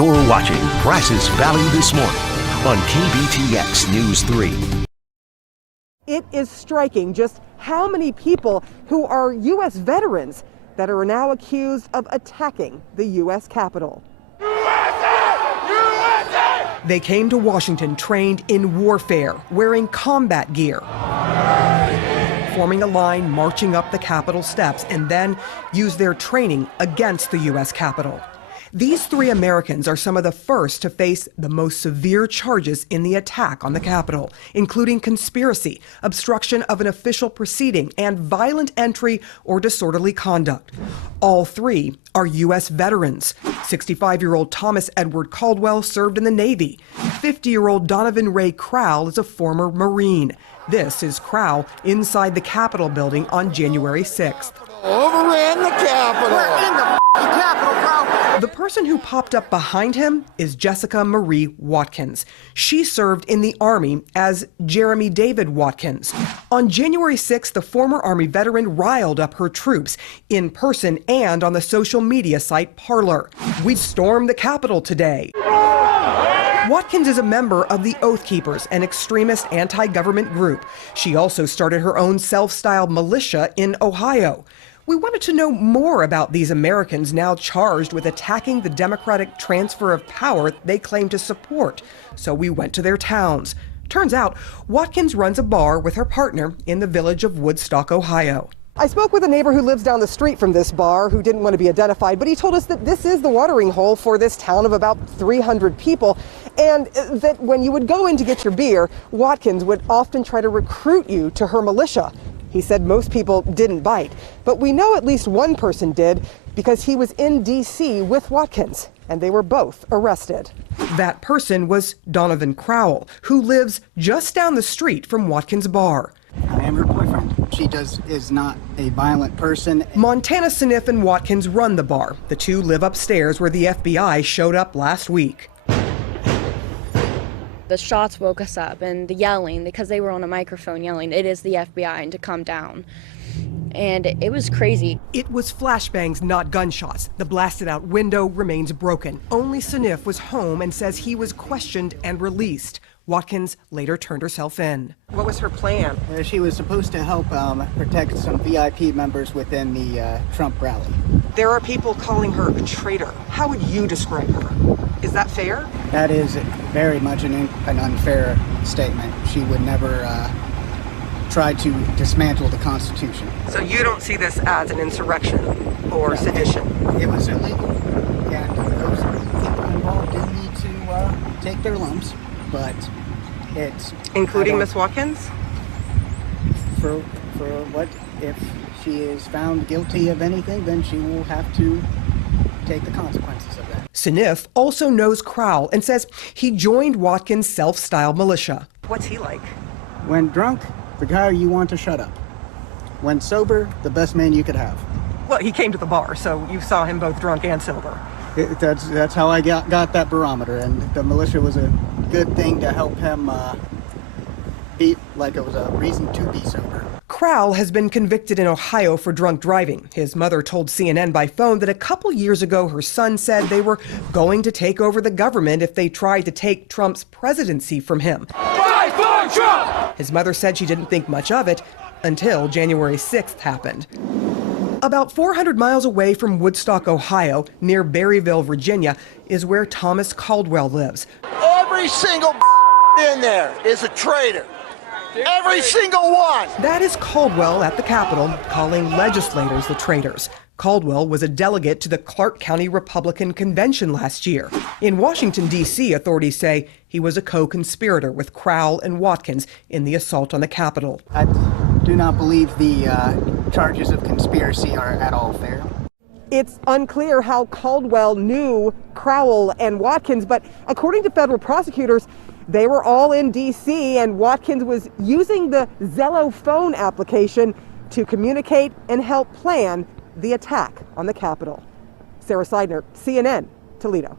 You're watching Brazos Valley This Morning on KBTX News 3. It is striking just how many people who are U.S. veterans that are now accused of attacking the U.S. Capitol. They came to Washington trained in warfare, wearing combat gear, forming a line, marching up the Capitol steps, and then used their training against the U.S. Capitol. These three Americans are some of the first to face the most severe charges in the attack on the Capitol, including conspiracy, obstruction of an official proceeding, and violent entry or disorderly conduct. All three are U.S. veterans. 65-year-old Thomas Edward Caldwell served in the Navy. 50-year-old Donovan Ray Crowell is a former Marine. This is Crowell inside the Capitol building on January 6th. Overran the Capitol. We're in the Capitol, bro. The person who popped up behind him is Jessica Marie Watkins. She served in the Army as Jeremy David Watkins. On January 6th, the former Army veteran riled up her troops in person and on the social media site Parler. We stormed the Capitol today. Watkins is a member of the Oath Keepers, an extremist anti-government group. She also started her own self-styled militia in Ohio. We wanted to know more about these Americans now charged with attacking the democratic transfer of power they claim to support. So we went to their towns. Turns out, Watkins runs a bar with her partner in the village of Woodstock, Ohio. I spoke with a neighbor who lives down the street from this bar who didn't want to be identified, but he told us that this is the watering hole for this town of about 300 people, and that when you would go in to get your beer, Watkins would often try to recruit you to her militia. He said most people didn't bite, but we know at least one person did because he was in D.C. with Watkins, and they were both arrested. That person was Donovan Crowell, who lives just down the street from Watkins' bar. I am her boyfriend. She is not a violent person. Montana Sniff and Watkins run the bar. The two live upstairs where the FBI showed up last week. The shots woke us up, and the yelling, because they were on a microphone yelling, "It is the FBI," and to come down. And it was crazy. It was flashbangs, not gunshots. The blasted out window remains broken. Only Sniff was home and says he was questioned and released. Watkins later turned herself in. What was her plan? She was supposed to help protect some VIP members within the Trump rally. There are people calling her a traitor. How would you describe her? Is that fair? That is very much an unfair statement. She would never try to dismantle the Constitution. So you don't see this as an insurrection or sedition? It was illegal, and those people involved did need to take their lumps, but it's... Including Miss Watkins? For what? If she is found guilty of anything, then she will have to take the consequences of that. Sniff also knows Crowell and says he joined Watkins' self-styled militia. What's he like? When drunk, the guy you want to shut up. When sober, the best man you could have. Well, he came to the bar, so you saw him both drunk and sober. That's how I got that barometer, and the militia was a good thing to help him be like it was a reason to be sober. Crowell has been convicted in Ohio for drunk driving. His mother told CNN by phone that a couple years ago her son said they were going to take over the government if they tried to take Trump's presidency from him. Fight for Trump! His mother said she didn't think much of it until January 6th happened. About 400 miles away from Woodstock, Ohio, near Berryville, Virginia, is where Thomas Caldwell lives. Every single in there is a traitor. Every single one! That is Caldwell at the Capitol calling legislators the traitors. Caldwell was a delegate to the Clark County Republican Convention last year. In Washington, D.C., authorities say he was a co-conspirator with Crowell and Watkins in the assault on the Capitol. I do not believe the charges of conspiracy are at all fair. It's unclear how Caldwell knew Crowell and Watkins, but according to federal prosecutors, they were all in D.C. and Watkins was using the Zello phone application to communicate and help plan the attack on the Capitol. Sarah Seidner, CNN, Toledo.